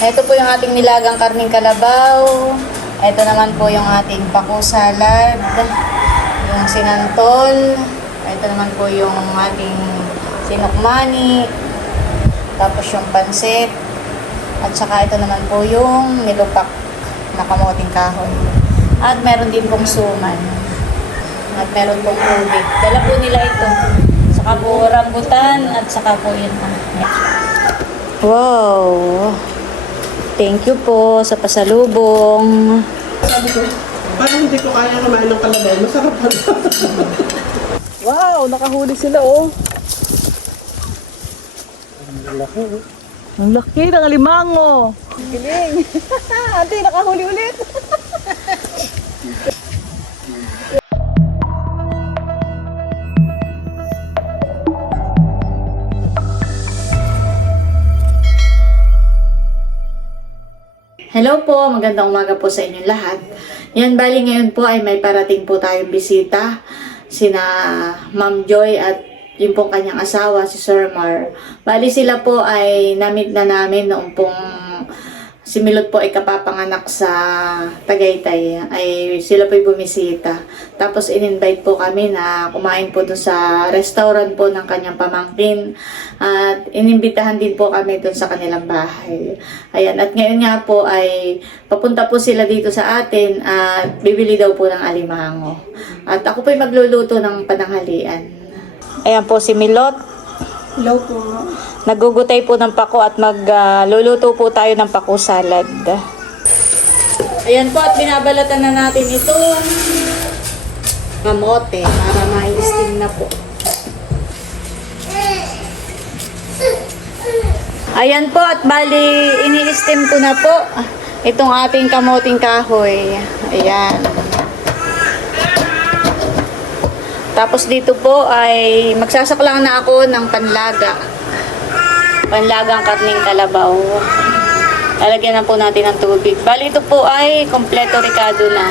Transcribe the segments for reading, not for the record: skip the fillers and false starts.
Ito po yung ating nilagang karning kalabaw. Ito naman po yung ating paku salad. Yung sinantol. Ito naman po yung ating sinukmani. Tapos yung pansit. At saka ito naman po yung nilupak na kamoting kahoy. At meron din pong suman. At meron pong tubig. Dala po nila ito. Saka po rambutan at saka po yun. Wow! Thank you po sa pasalubong. Sabi ko, parang hindi ko kaya kumain ng kalabaw. Masarap pa. Wow, nakahuli sila oh. Ang laki ng alimango. Galing. Ate, nakahuli ulit. Hello po, magandang umaga po sa inyong lahat. Yan, bali ngayon po ay may parating po tayong bisita. Sina Ma'am Joy at yung pong kanyang asawa, si Sir Mar. Bali sila po ay na-meet na namin noong pong si Milot po ay kapapanganak sa Tagaytay. Ay sila po ay bumisita. Tapos in-invite po kami na kumain po doon sa restaurant po ng kanyang pamangkin. At inimbitahan din po kami doon sa kanilang bahay. Ayan, at ngayon nga po ay papunta po sila dito sa atin at bibili daw po ng alimango. At ako po ay magluluto ng pananghalian. Ayan po si Milot. Hello po. Nagugutay po ng pako at magluluto po tayo ng pako salad. Ayan po at binabalatan na natin itong kamote para ma-steam na po. Ayan po at bali ini-steam ko na po itong ating kamoting kahoy. Ayan. Tapos dito po ay magsasaklang na ako ng panlaga. Panlagang karning kalabaw. Lalagyan na po natin ng tubig. Bali ito po ay kompleto ricado na.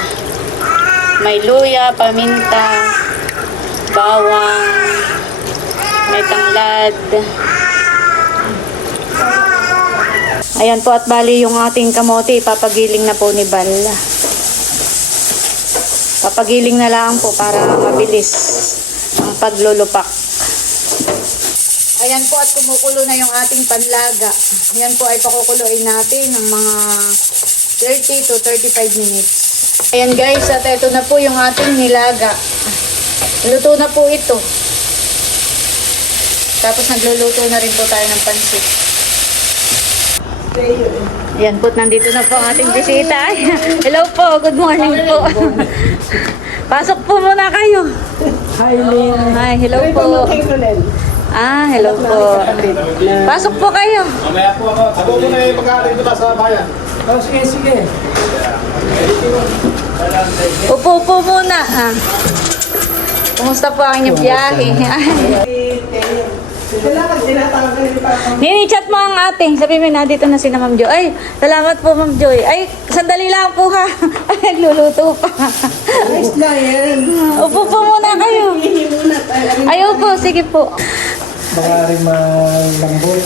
May luya, paminta, bawang, may tanglad. Ayan po at bali yung ating kamote ipapagiling na po ni Bal. Papagiling na lang po para mabilis ang paglulupak. Ayan po at kumukulo na yung ating panlaga. Ayan po ay pakukuluin natin ng mga 30 to 35 minutes. Ayan guys, at ito na po yung ating nilaga. Luto na po ito. Tapos nagluluto na rin po tayo ng pansit. Ayan po, nandito na po ang ating bisita. Hello po, good morning po. Pasok po muna kayo. Hi, Lynn. Hi, hello po. Hello po. Pasok po kayo. Mamaya po ako. Ako po na yung pagkakalin ko sa bayan. Oh, sige, sige. Upo muna. Kumusta po ang inyong biyahe? Salamat, tinatawag ka rin pa. Nini-chat mo ang ating. Sabi mo na, dito na si Ma'am Joy. Ay, salamat po Ma'am Joy. Ay, sandali lang po ha. Ay, nagluluto pa. Nice na yan. Upo po muna kayo. Hihi muna tayo. Ay, upo. Sige po. Baka rin malambot.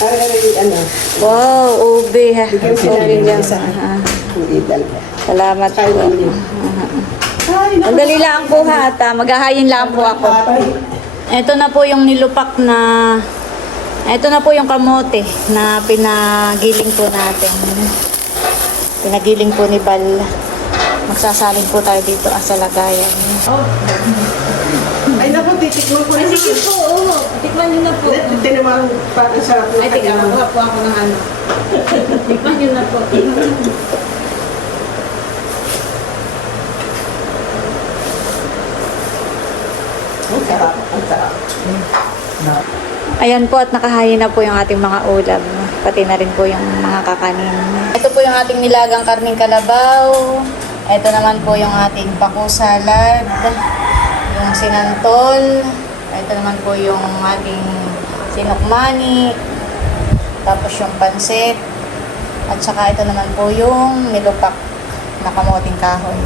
Ay, ano. Wow, ube ha. Bigyan sila Ube ng lang. isa. Hindi dalawa. Salamat po. Ay, naku. Sandali lang po ha. At maghahayin lang po ako. Ito na po yung nilupak na, ito na po yung kamote na pinagiling po natin. Pinagiling po ni Bal. Magsasaling po tayo dito sa lagayan. Ay, naku, titikman ko na. Sige po, oo. Tikman nyo na po. Tinawang para sa akin. Ay, tika, makuha po ako ng ano. Tikman nyo na po. Ang sarap, ang sarap. Ayan po at nakahayin na po yung ating mga ulam. Pati na rin po yung mga kakanin. Ito po yung ating nilagang karning kalabaw. Ito naman po yung ating paku salad. Yung sinantol. Ito naman po yung ating sinukmani. Tapos yung pansit. At saka ito naman po yung nilupak na kamoting kahoy.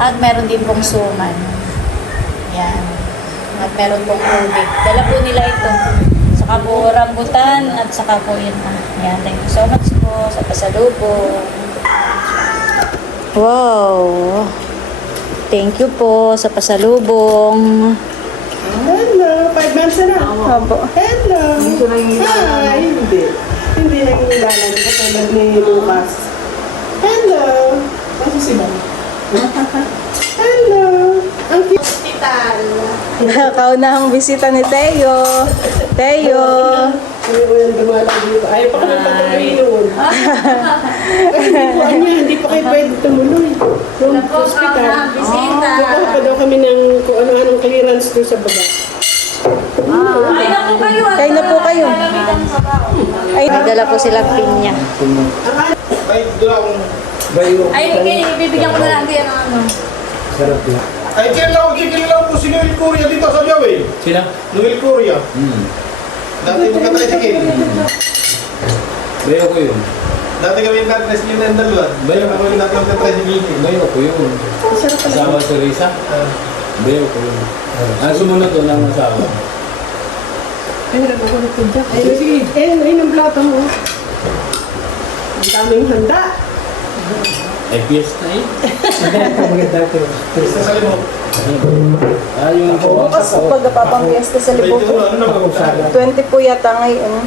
At meron din pong suman. Yan. At meron pong tubig. Dala po nila ito. Saka po rambutan at saka po yun. Ayan, thank you so much po sa pasalubong. Wow! Thank you po sa pasalubong. Hello, 5 months na. Opo. Hello. Hi. Hindi. Hindi nang ilalan. Katulad ni Lucas. Hello. Kasi si Ma'am. Hello. Ang cute. Hospital. Kaunahang bisita ni Teo. Teo. Ngayon dumala dito. Ayaw pa kami patuloy noon. Hindi pa kayo pwede tumuloy. From hospital. Bisita. Kukuha pa daw kami ng kung ano-anong clearance doon sa baba. Ay, na po kayo. Kain na po kayo. Ay, May dala po silang pinya. Ay, doon akong bayo. Ay, ibibigyan ko na lang din ang ano. Sarap yan. Ay, kailangan po si Noel Coria dito sa Biaway. Sino? Noel Coria. Dati magka-tricycle. Bayo ko yun. Dati kami nag-tricycle ng dalawa. Bayo ako yung dati magka-tricycle. Bayo ko yun. Asawa si Risa. Bayo ko yun. Ang sumunod doon ang asawa. Ay, nag-ulit ko dyan. Ay, sige. Ayun ang plato mo. Ang daming handa. Ay, fiesta eh. Basta sa limot. Ah, yung bukas pag napapang-fiesta sa Ito, Libo. ano na mag-usap? 20 po yata ngayon.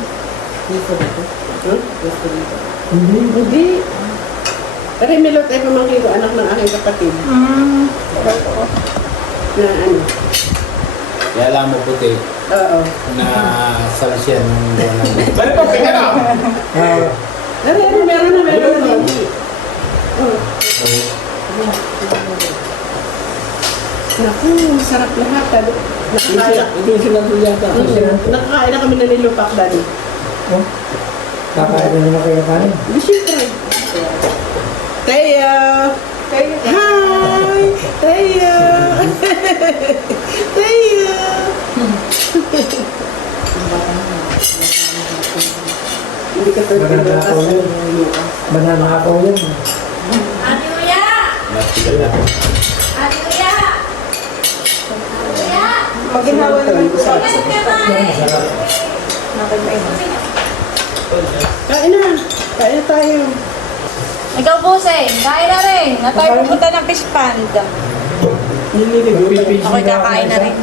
Hindi. Pero Milot ay pamangkin ko, anak ng aking kapatid. Na ano. Kaya alam mo puti Oo. na salsyan ng buwan. Balik pa, pika na! Meron na. Naku, masarap lahat. Ito yung sinabi yata. Nakakain na kami na nilupak dali. Kakain na naman kayo kanin. Hindi siyempre. Teo! Hi! Teo! Teo! Hindi ka pwede Banana ako yun. Banana ako yun. Ate Uya! Matigal na. Ate Uya! Uya! Maginawa naman po sa Bakit ka Kain na! Kain na tayo. Ikaw po, Sen. Kain na rin. Na tayo pupunta ng fish pond. Ako'y kakain na rin.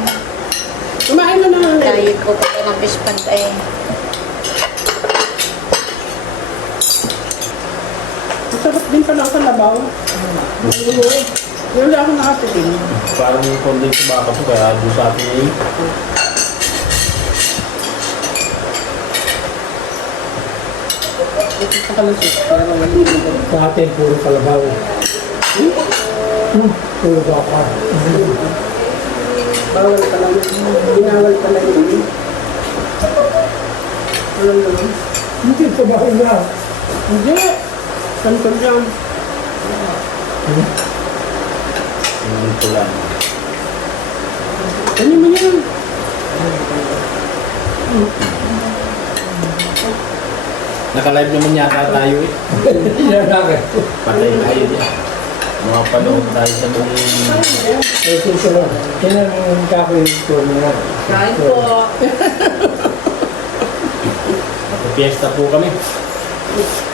Kumain na naman. Tayo pupunta ng fish pond ay. Masarap din pala ang kalabaw. Wala akong nakatitin. Parang yung konding sa baka po kaya doon sa atin eh. Sa atin, puro kalabaw. Puro baka. Bawal pala. Binawal pala yun. Alam mo yun? Hindi ito ba na? Hindi. Santol lang. Yung pula. Ano mo yan? Naka-live naman yata tayo eh. Yan lang. Patay tayo dyan. Mga panood tayo sa mga... Eh, susunod. Yan ang kakulit ko niya. Kain po. Fiesta po kami.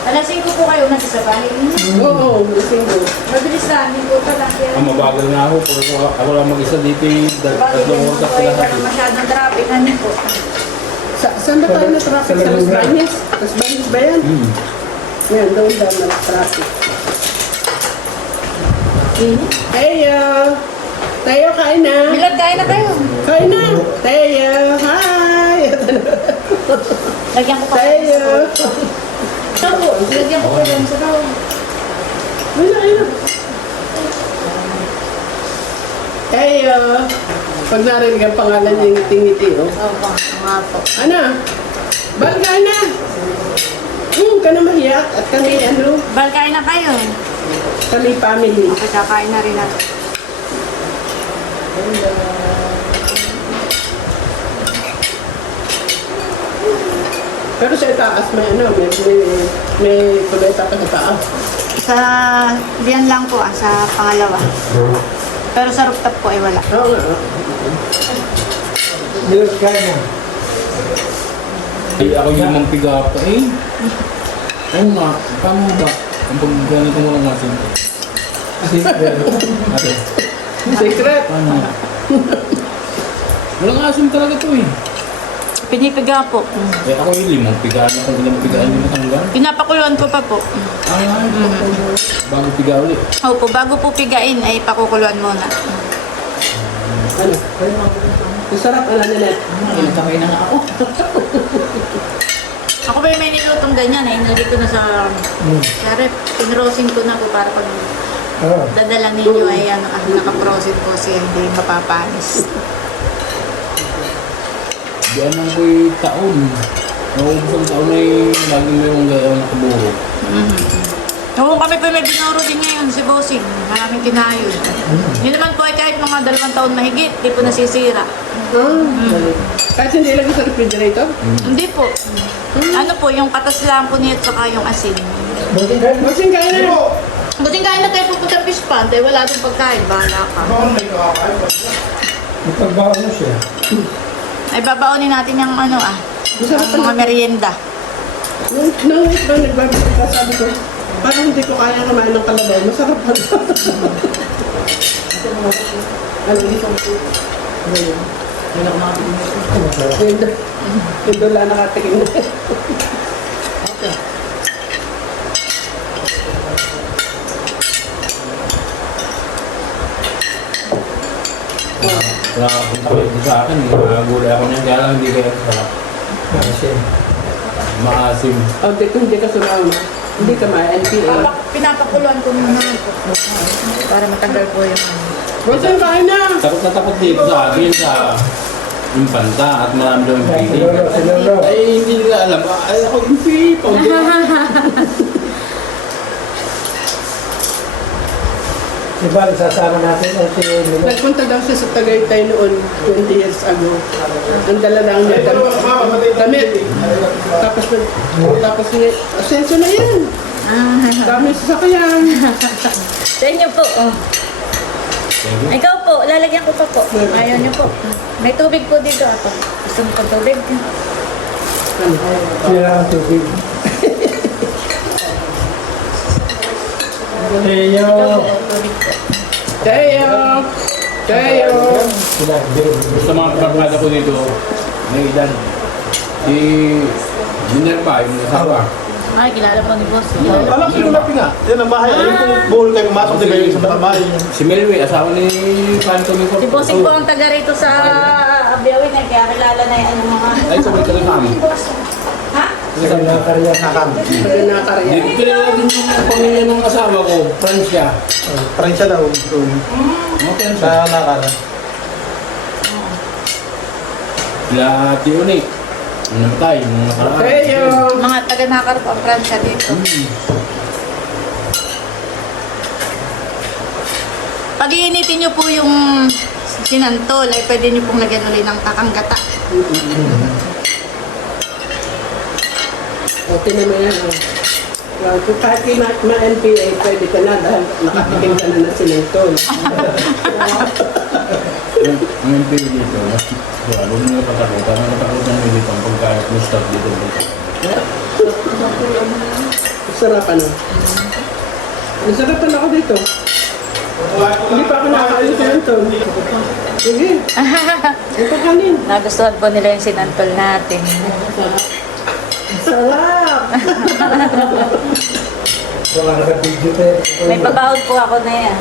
Alas 5 po kayo nasa sa bahay. Oo, lasing ko. Mabilis lang, hindi po lang. Ang mabagal nga ako, pero ako lang mag-isa dito eh. Tatlong oras sila sa akin. Masyadong traffic, ano po. Saan ba tayo na traffic? Sa Las Bañas? Las Bañas ba yan? Yan, doon na traffic. Teo! Teo, kain na! Milad, kain na kayo. Kain na! Teo! Hi! Lagyan ko pa. Teo! Ito po, lagyan ko po lang sa tao. Ayun na. Teo! Pag narinig ang pangalan niya, ngiti-ngiti, oh. Opo, nga po. Ano? Balga na! Ka na mahiyak at kami, Bal, kain na kayo. kami family. Kakain na rin ako. Pero sa itaas may may kuleta pa sa taas. Sa, diyan lang po sa pangalawa. Pero sa rooftop po ay wala. Oo nga. Milot ka na. Ay, ako yung limang piga pa eh. Oo nga, paano ba? Ang pag ganito mo lang asin. Ate, Secret. paano? Walang asin talaga to eh. Pinipiga po. Eh ako yung limang pigaan na kung ilang pigaan yung matanggal. Pinapakuluan ko pa po. Ay, bago piga ulit. Opo, bago po pigain ay pakukuluan muna. Ano? Ang sarap, ala Nanette. Kamay na nga ako. Ako ba yung may nilutong ganyan eh, inilagay ko na sa rep. Pinrosing ko na po para pag dadala ninyo ay ano, nakaprosin po siya, hindi mapapanis. Diyan lang ko'y taon. Naubos ang taon ay laging mayroong gayaw na kaburo. Oo, kami po may binuro din ngayon si Bossing. Maraming kinayod. Yun naman po ay kahit mga 2 taon mahigit, di po nasisira. Kahit hindi lagi sa refrigerator? Hindi po. Ano po, yung katas lang po niya at saka yung asin. Masing kaya na. Buting kain na tayo pupunta fish pond, eh wala dong pagkain, bahala ka. Noon may kakakain pa. Ipagbaon mo siya. Ay babaonin natin yung ano yung mga merienda. Nung ito nagbabalik sabi ko, parang hindi ko kaya kumain ng kalabaw. Masarap pa. Ano dito? Yung doon lang nakatikim na. Nakapunta kayo sa akin, nagagulay ako niyan, kaya lang hindi kayo sarap. Maasim. O, hindi ka sumama. Hindi ka ma-NPA. Pinapakuluan ko muna po. Para matagal po yung ano. Masang kain na! Takot na takot dito sa akin sa impanta at marami daw yung pili. Ay, hindi nila alam. Ay, ako yung pili. Diba, isasama natin at si Milo. Nagpunta daw siya sa Tagaytay noon, 20 years ago. Ang dala lang niya damit. Tapos niya, asenso na yan. Dami sasakyan. Sa inyo po. Oh. Ikaw po, lalagyan ko pa po. Ayaw niyo po. May tubig po dito ako. Gusto mo pa tubig? Sila ang tubig. Eyo! Tubig po. Tayo! Tayo! Sila, Bill. Sa mga kapagkada ko dito, may edad. Si Minerva, yung asawa. Ay, kilala po ni Boss. Alam ko yung lapi nga. Yan ang bahay. Ayun kung buhol kayo pumasok, di ba yung sa bahay. Si Melwi, asawa ni Panto Miko. Si Bossing po ang taga rito sa Abiyawin eh, kaya kilala na yung ano mga... Ay, sabi ka rin kami. Ha? Sila nakarya nakam. Pag nakarya. Dito kilala din yung pamilya ng asawa ko, Francia. Parang siya daw. Mga Francia. Sa nakara. Sila Tiunik. Yung namatay, yung nakaraan. Tayo! Mga taga-nakar po ang Pransya dito. Pag iinitin nyo po yung sinantol, ay pwede nyo pong lagyan ulit ng kakanggata. O, tinan mo yan. Kung kahit di ma-NPA, pwede ka na dahil nakatikim ka na ng sinintol. Ang MPU dito, huwag mo nga patakutan. Ang patakutan mo dito, ang pagkakas mo start dito. Sarap ano? Nasarapan ako dito. Hindi pa ako nakakain ng sinintol. Sige. Ito kanin. Nagustuhan po nila yung sinantol natin. Sarap! Wala naka-video pa yan. May pabawod po ako na yan.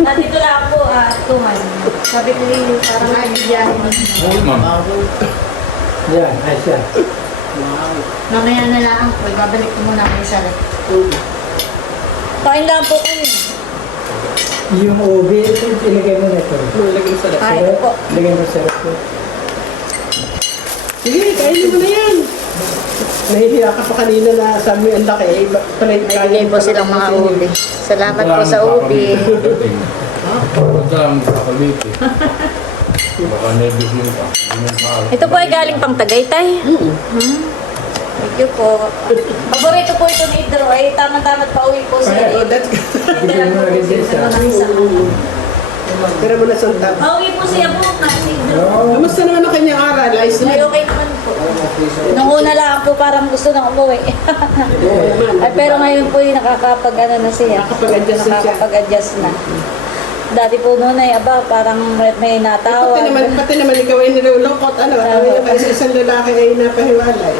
Nandito lang po, tuman. Sabi ko yung parang ay biyahe. Uy, ma'am. Yan, ay siya. Mamaya na lang po, babalik ko muna kayo sa rep. Kain lang po kayo. Yung ubi, ito ilagay mo na ito. Malagay sa rep. Kain po. Ilagay mo sa rep. Sige, kainin mo na yan. Nahihiya ka pa kanina na sabi mo ang laki. Nagbigay po silang mga ubi. Salamat po sa ubi. Huwag ka lang magkakalit eh. Baka nervous mo pa. Ito po ay galing pang Tagaytay. Thank you po. Paborito po ito ni Idro. Ay tama-tama pa uwi po siya. Oh, that's Bigyan mo na rin din siya. Tira mo na Santa. Okay po siya po. Kamusta naman ang kanyang aral? Ayos Ay, na. okay naman po. Nung una lang po parang gusto nang umuwi. Ay, pero ngayon po yung nakakapag-ano na siya. Nakakapag-adjust na siya. Nakakapag-adjust na. Dati po noon ay, parang may natawag. Pati naman ikaw ay nilulungkot. Ano, isang lalaki ay napahiwalay.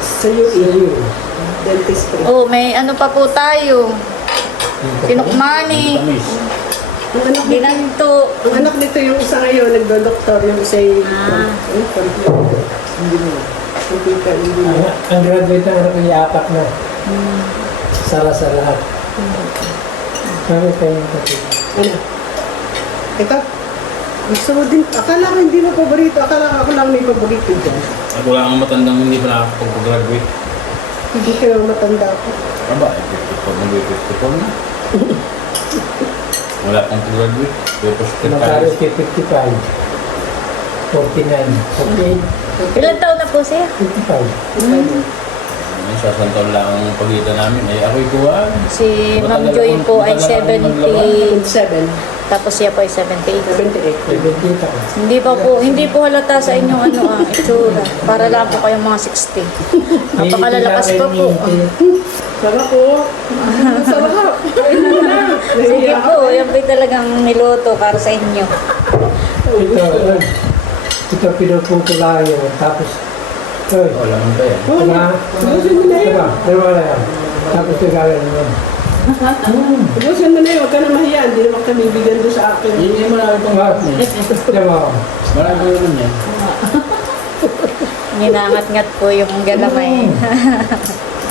Sa UE. Dentistry. Oh, may ano pa po tayo. Tinukmani. Tamis. Ang anak nito, Ginanto. ang anak nito yung isa ngayon, nagdo-doktor, yung isa ay computer engineer. Ang graduate ng anak niya, 4 na. Sara sa lahat. Kami kayong kapit. Ano? Ito? Gusto mo din, akala ko hindi mo paborito, akala ko ako lang may paborito dyan. Ako lang ang matandang hindi pa nakakapag-graduate. Hindi kayo matanda ko. Aba, 54 na, 54 na. Wala pang graduate. Tapos Nagkaro kay 55. 49. Okay. Ilan taon na po siya? 55. sa Santol lang ang pagitan namin. Ay ako'y kuha. Si Ma'am Joy po ay 70. 7, Tapos siya po ay 78. 78. 70 ka. Hindi po halata sa inyong itsura. Para lang po kayong mga 60. Napakalalakas pa po. Sarap po. Sarap. Sige po, yan po talagang niluto para sa inyo. Ito pinuputo lang yun. Tapos, Wala man tayo. Ubusin mo na yun. Dalawa na yan. Tapos ito gawin naman. Ubusin mo na yun. Huwag ka na mahiya. Hindi naman kami bigyan doon sa akin. Hindi mo na itong lahat niya. Diba? Marami ko naman yan. Ninangat-ngat po yung galamay.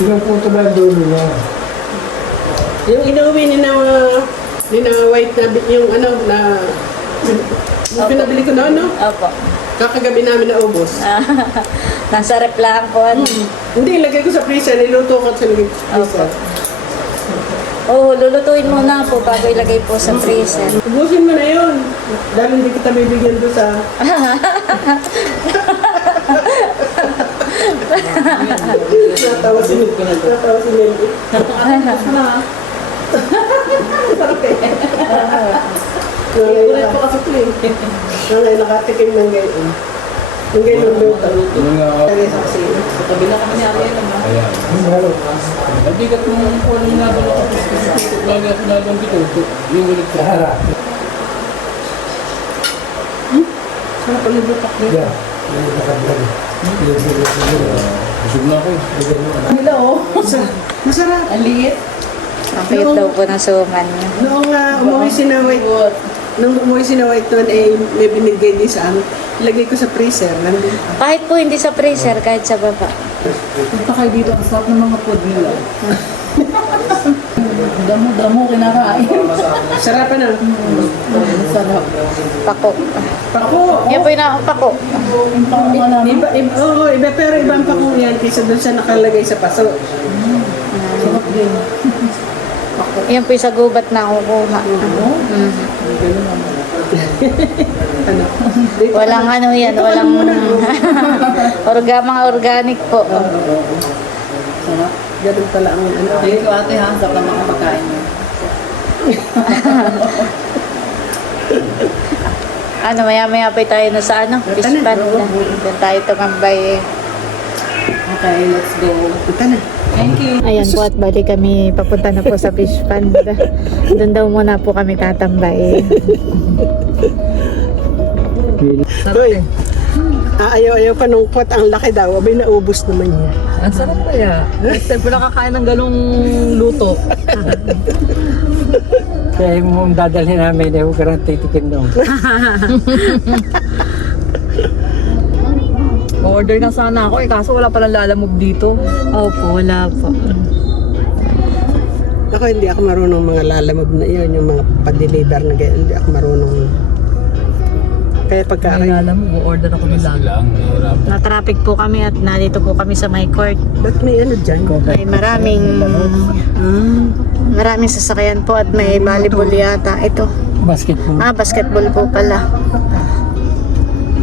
Pinuputo lang yung dulo niya. Yung inuwi ni na white na yung ano na yung pinabili ko na ano. Opo. Kakagabi namin na ubos. Nasa rep lang po. Hindi, ilagay ko sa freezer. Niluto ko sa freezer. Oo, lulutuin muna po bago ilagay po sa freezer. Ubusin mo na yun. Dahil hindi kita bibigyan doon sa... Natawa si Nelly. Nangyay po kasi ito eh. Nangyay nakatikim ng gayon. Yung gayon ng luto. Yung nga, Lagay sa kusina. kaya. Hindi ka kung ano yung nabang ako. Lagi ako nabang dito. Yung ulit Sa harap. Saan pa nabutak niya? Yeah. Yung nakablog. Busog na ako eh. Nila oh. Masarap. Ang liit. Ang cute daw po ng suman niyo. Noong umuwi si na White, nung umuwi si na White noon, eh, may binigay din sa amin. Ilagay ko sa freezer. Nandun. Kahit po hindi sa freezer, kahit sa baba. Punta kayo dito, ang sarap ng mga food nila. Damo-damo kinakain. Sarapan na. Sarap. Pako. Pako. Yan po yung pako. Yung pangunga namin. Iba, pero ibang pako yan kaysa doon sa nakalagay sa paso. Sarap din. Yan po yung sa gubat na kukuha. Ano? Walang ano yan, walang mga organic po. Sarap. Ganun pala ang ano. Thank you ate ha, sa pagkakain niyo. Ano, maya-maya pa tayo na sa ano, fish pan. Doon tayo tumambay. Okay, let's go. Punta na. Thank you. Ayan po at bali kami papunta na po sa fish pan. Doon daw muna po kami tatambay. Hoy. Ayaw pa nung pot. Ang laki daw. Abay naubos naman niya. Ang sarap kaya. Next time po nakakain ng ganong luto. Kaya yung dadalhin namin, huwag ka rin titikim doon. Order na sana ako kaso wala palang lalamog dito. Opo, wala po. Ako hindi ako marunong mga lalamog na yun. Yung mga pa-deliver na ganyan. Hindi ako marunong. Kaya pagka May lalamog, order ako ng lalamog. Lang, mahirap. Na-traffic po kami at nandito po kami sa my court. ba't may ano dyan? Ay maraming sasakyan po at may volleyball yata. Ito. Basketball. Basketball po pala.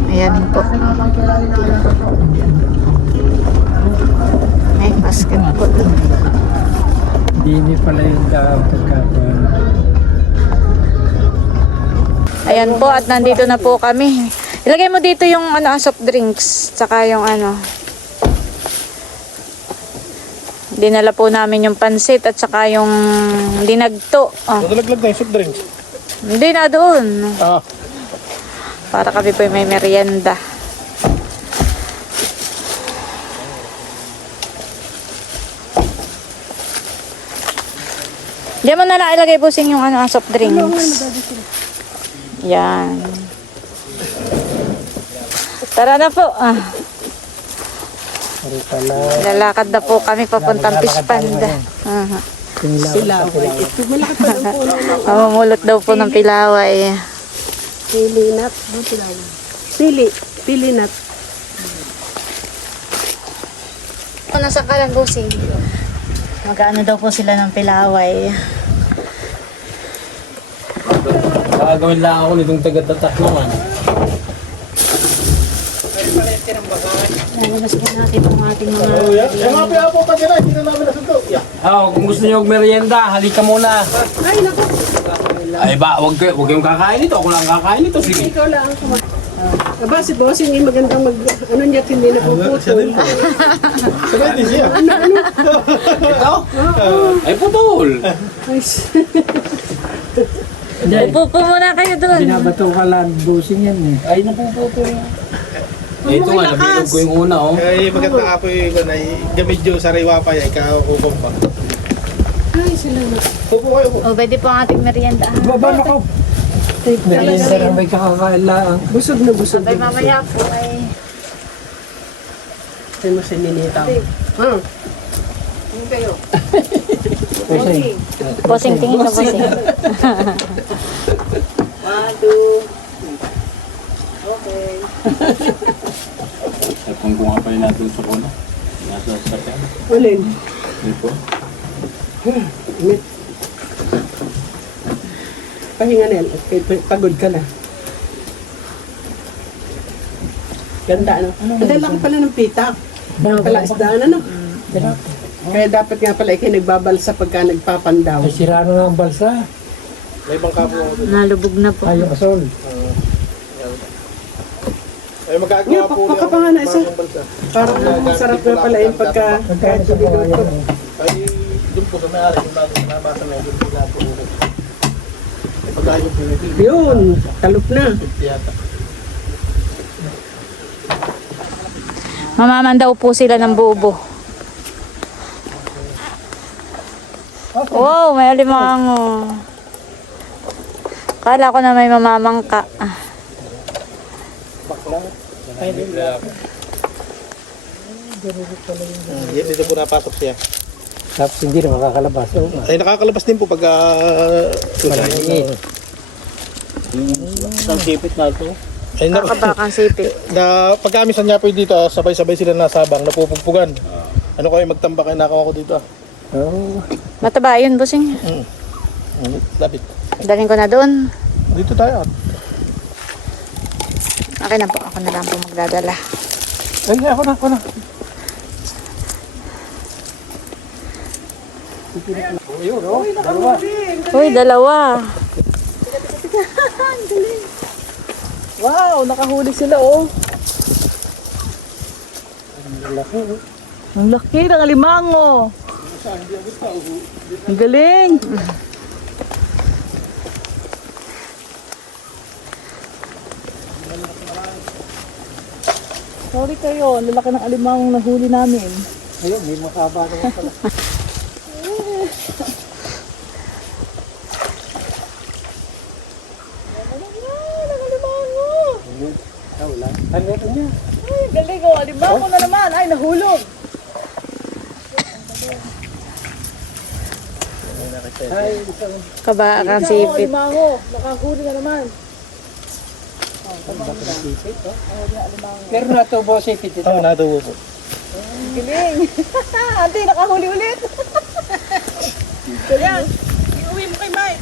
Ayan po. May basketball. Hindi pala yung pagkakaroon. Ayan po, at nandito na po kami. Ilagay mo dito yung soft drinks, tsaka yung dinala po namin yung pansit at saka yung dinagto. Oh. Nadalaglag na yung soft drinks. Hindi na doon. Ah. Para kami po may merienda. Diyan mo na lang ilagay po yung soft drinks. Yan. Tara na po. Lalakad na po kami papuntang Pispanda. Pilaway. Ito, malaki pa ng puno. Mamumulot daw po ng Pilaway. Pili nut. Pili nut. Nasa Kalambusing. Mag-ano daw po sila ng Pilaway. Gagawin lang ako nitong taga-tatakloan. Lalabas po natin ang ating mga... Yung mga pia po pag hindi na namin nasundo. Kung gusto niyo merienda, halika muna. Ay, naku. Ay ba, wag kayong kakain ito. Ako lang kakain ito. Sige. Ikaw lang ang Aba, si Bossing ay magandang niya, hindi na puputol. Sabay din siya. Ito? Ay, putol. Ay, Upo po muna kayo doon. Binabato ka lang, busing yan eh. Ay, napuputo rin. Ito nga, nabilog ko yung una, oh. Ay, maganda nga po yung gamit yung sariwa pa yan. Ikaw kupong pa. ay, salamat. Kupo kayo po. O, pwede po ang ating merienda. Baba na ko. Merienda lang may kakakalaan. Busog na busog. Sabay mamaya po ay... Saan mo sininitaw? Posing tingin na posing. Kung nga pa rin natin sa kuna. Nasa sakyan. Ulin. Dito. Pahinga Nel. Pagod ka na. Ganda, ano? Padala ko pala ng pitak. Pala isdaan, ano? Kaya dapat nga pala ikay nagbabalsa pagka nagpapandaw. Ay, sira na nga ang balsa. May ibang kapo. Nalubog na po. Ay, yung asol. Ay, magagawa po Baka pa nga na isa. ng bansa. Parang masarap na pala yun pagka Magkano sa kawayan eh. Ay, doon po sa may-ari. Kung bago nabasa na yun, doon po ulit. Ay, pagkain yung pinipili. yun, talop na. Yata. Mamaman daw po sila ng bubo. Wow, may alimango. Kala ko na may mamamangka. Yan, dito po napasok siya. Tapos hindi na makakalabas. Oo nga. Ay, nakakalabas din po pag... Isang sipit na ito. Ay, Kakabakang sipi. pagka kami sa Nyapoy dito, sabay-sabay sila nasabang, napupugpugan. Ano kayo, magtambak kayo, nakaw ako dito. Oo. Mataba yun, busing. Lapit. Dalhin ko na doon. Dito tayo. Okay na po. Ako na lang po magdadala. Ay, ako na. Uy, dalawa. Wow, nakahuli sila oh. Ang laki ng alimango. Ang galing. Sorry kayo, ang lalaki ng alimango nahuli namin. Ayun, may makaba naman pala. Ano niya? Ay, galing oh, alimango na naman. Ay, nahulog. Kabakang Oh, sipit. alimango, nakahuli na naman. Pero natubo si Petit. Oo, natubo po. Galing. Ate, nakahuli ulit. Yan, iuwi mo kay Mike.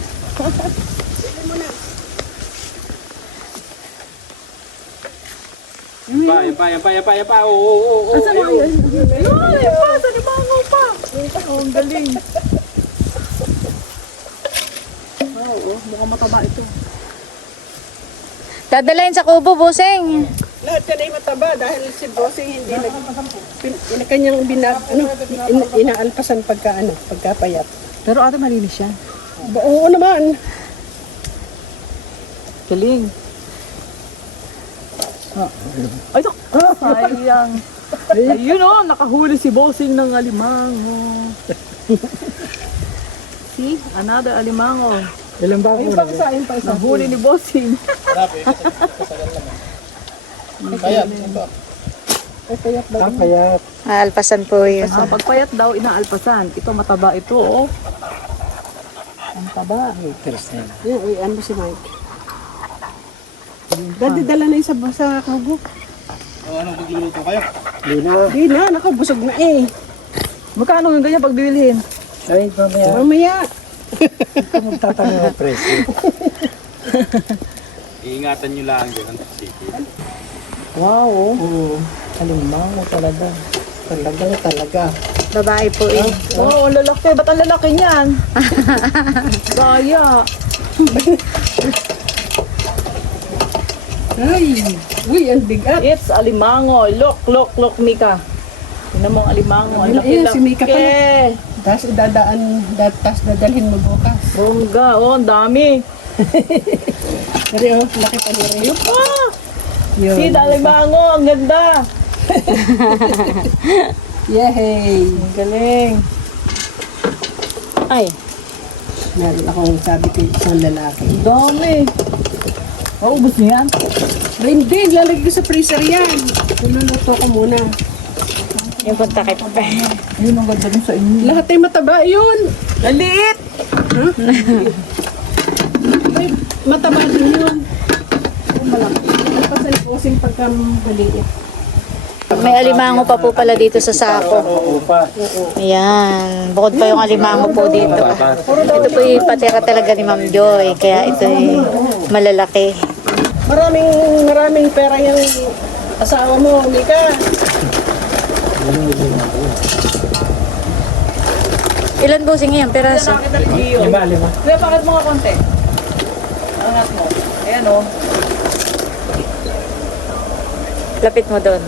Yan pa. Oo. Asa na yun? Ay, pa, sa limango pa. Oh, ang galing. Wow, oh, mukhang mataba ito. Dadalayin sa kubo, Bossing. Lahat ka na yung mataba dahil si Bossing hindi kanyang inaalpasan pagkapayat. Pero ate malinis siya. Oo naman. Galing. Ay, ito. Sayang. Ayun o, nakahuli si Bossing ng alimango. See? Another alimango. Ilan ba Ayun ako? pa sa pa isa. Nahuli ni Bossing. Marami, kasagal naman. Kaya, ito. Ay, payat daw. Kaya Alpasan po yun. Pagpayat daw, inaalpasan. Ito, mataba ito, oh. Ang taba. Yan, uy, ano si Mike? Dati dala na yung sa kubo. Anong magluluto kayo? Di na, nakabusog na eh. Magkano yung ganyan pag bibilhin? ay, mamaya. Mamaya. Magtatanong ng presyo. Iingatan nyo lang din ang city. Wow, oh. Alimango talaga. Talaga. Babae po yun. Oh, ang lalaki. Ba't ang lalaki niyan? Daya. Ay, uy, ang bigat. It's alimango. Look, Mika. Tingnan mo ang alimango. Ang Ayun, laki-laki. si Mika pala. Tapos dadalhin mo bukas. Bongga. Oh, ang dami. Pero laki pa ni Reo. Ah! Yun. See, the alimango. Ang ganda. Yay! Ang galing. Ay, Meron akong sabi ko isang lalaki. Ang dami. Maubos niya yan. Ba, hindi, lalagay ko sa freezer yan. Niluluto ko muna. yung punta kay Papa. Yun ang ganda din sa inyo. Lahat ay mataba yun. Ang liit. Ay, mataba din yun. Malaki. Alpasan ko kasing pagkamaliit. May alimango pa po pala dito sa sako. Upa. Ayan. Bukod pa yung alimango po dito. Ito po yung patira talaga ni Ma'am Joy. Kaya ito ay malalaki. Maraming pera yung asawa mo, Mika. Ilan Bossing yan? Peraso? Lima. Kuya, pakit mo nga konti. Angat mo. Ayan, oh. Lapit mo doon.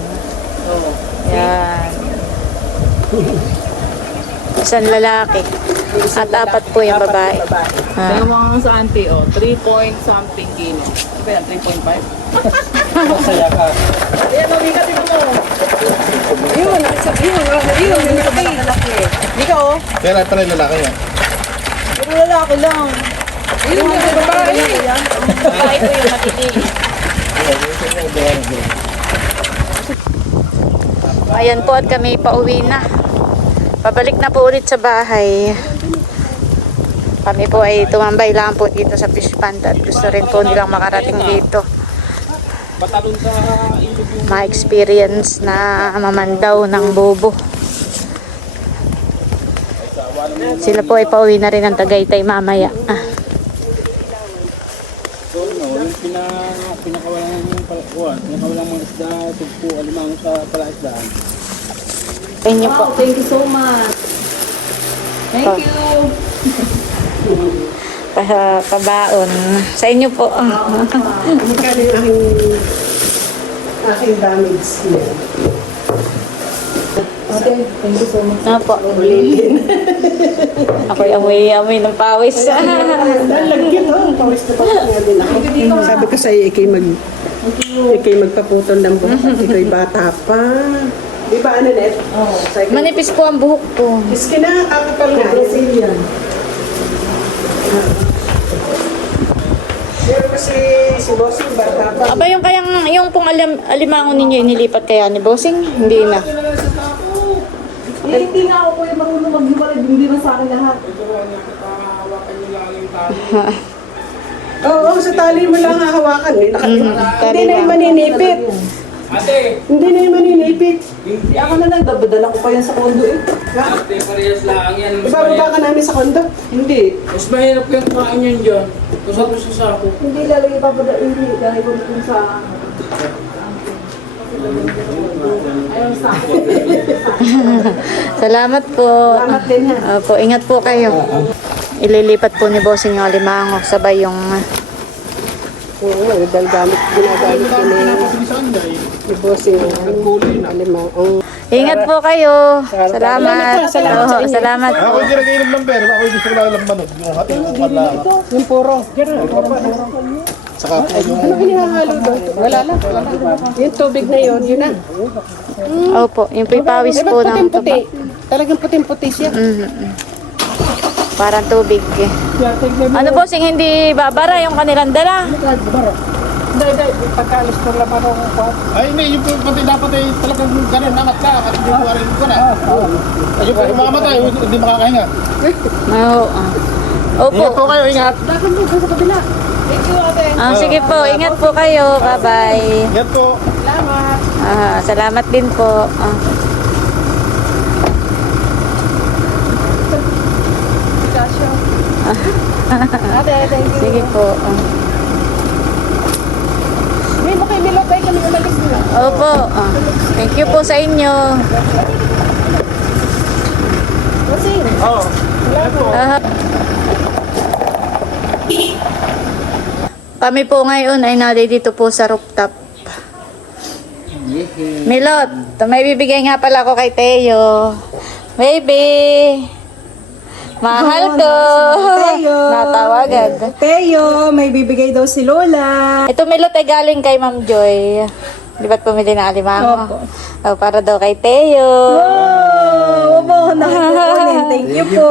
Oo. Yan. Isang lalaki. At apat po yung babae. Tingnan mo nga sa auntie, oh. 3 point something kilo. Ano ba yan? 3.5? Masaya ka. Ayan, oh, Mika, tingnan mo. Yun, yung Lalaki. Mika, oh. Kaya pala yung lalaki yan. Pero lalaki lang. Yun, yung babae. Babae po yung matitili. Ayan po at kami pauwi na. Pabalik na po ulit sa bahay. Kami po ay tumambay lang po dito sa fish pond at gusto rin po nilang makarating dito. Patalon sa ilog yung Ma-experience na mamandaw ng bobo. Sila po ay pauwi na rin ng Tagaytay mamaya. yung pinakawalan yung pinakawalan mga isda, tugpo, alimango sa palaisdaan. Inyo po. Thank you so much. Thank you. Pabaon. Sa inyo po. Magkano yung aking damage niya. Okay, thank you so much. Apo. Ako'y amoy ng pawis. Lalagyan, oh. Pawis na pawis nga din ako. Sabi ko sa'yo, ikay magpaputol ng buhok. Ikay bata pa. Di ba ano, Net? Oo. Manipis po ang buhok ko. Miski na, kakapal nga. Brazilian. Pero kasi si Bossing bata pa. Aba yung kayang yung pong alimango ninyo inilipat kaya ni Bossing? Hindi na. Hindi nga ako po yung marunong maghiwalay. Hindi na sa akin lahat. Oo, sa tali mo lang hahawakan. Eh. Hindi na yung maninipit. Ate! Hindi na yung maninipit. Hindi ako na lang. Dadala ko pa yan sa kondo eh. Ate, parehas lang yan. Ibababa ka namin sa kondo. Hindi. Mas mahirap yung kain yan dyan. Kusap sa sako. Hindi lalagay pa pa hindi. Lalagay ko dun sa... Ayun sa akin. Salamat po. Salamat din ha. Opo, ingat po kayo. Ililipat po ni Bossing yung alimango. Sabay yung Oo, dahil ginagamit ko ni bossing ang alimang. Ingat po kayo. Salamat. Salamat sa inyo. Salamat po. Ako hindi nag-inom ng beer, ako gusto ko lang ng manok. Yung hati ng pala. Yung puro. Saka po yung... Ano hinahalo doon? Wala lang. Yung tubig na yun, yun na. Opo, yung pipawis po ng Puting-puti. Talagang puting-puti siya. parang tubig. Ano po, sing hindi babara yung kanilang dala? Hindi. Pagkaalis ko lang ako. Ay, hindi. Yung pati dapat ay talagang ganun, angat ka. At hindi mo rin ko na. Ay, yung kung mamamatay, hindi makakahinga. Oo. Opo. Ingat po kayo, ingat. Sige po, ingat po kayo. Bye-bye. Ingat po. Salamat din po. Sige po. May makimilot tayo kami umalis nila. Opo. Thank you po sa inyo. Oo. Kami po ngayon ay dito po sa rooftop. Milot, may bibigay nga pala ako kay Teo. Baby! Mahal ko! Natawagan. Teo, may bibigay daw si Lola. Ito Milot ay galing kay Ma'am Joy. Di ba't pumili ng alimango? Para daw kay Teo. Opo, nakukunin. Thank you po.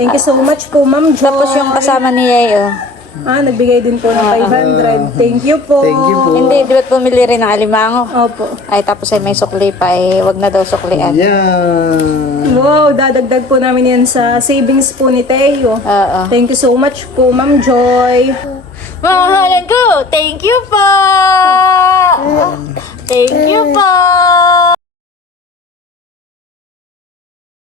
Thank you so much po, Ma'am Jo. Tapos yung kasama ni Yayo. Nagbigay din po ng 500. Thank you po. Hindi, di ba't pumili rin ng alimango? Opo. Ay, tapos ay may sukli pa wag na daw suklian. Wow, dadagdag po namin yan sa savings po ni Teo. Oo. Thank you so much po, Ma'am Joy. Mahalan ko, thank you po! Thank you po!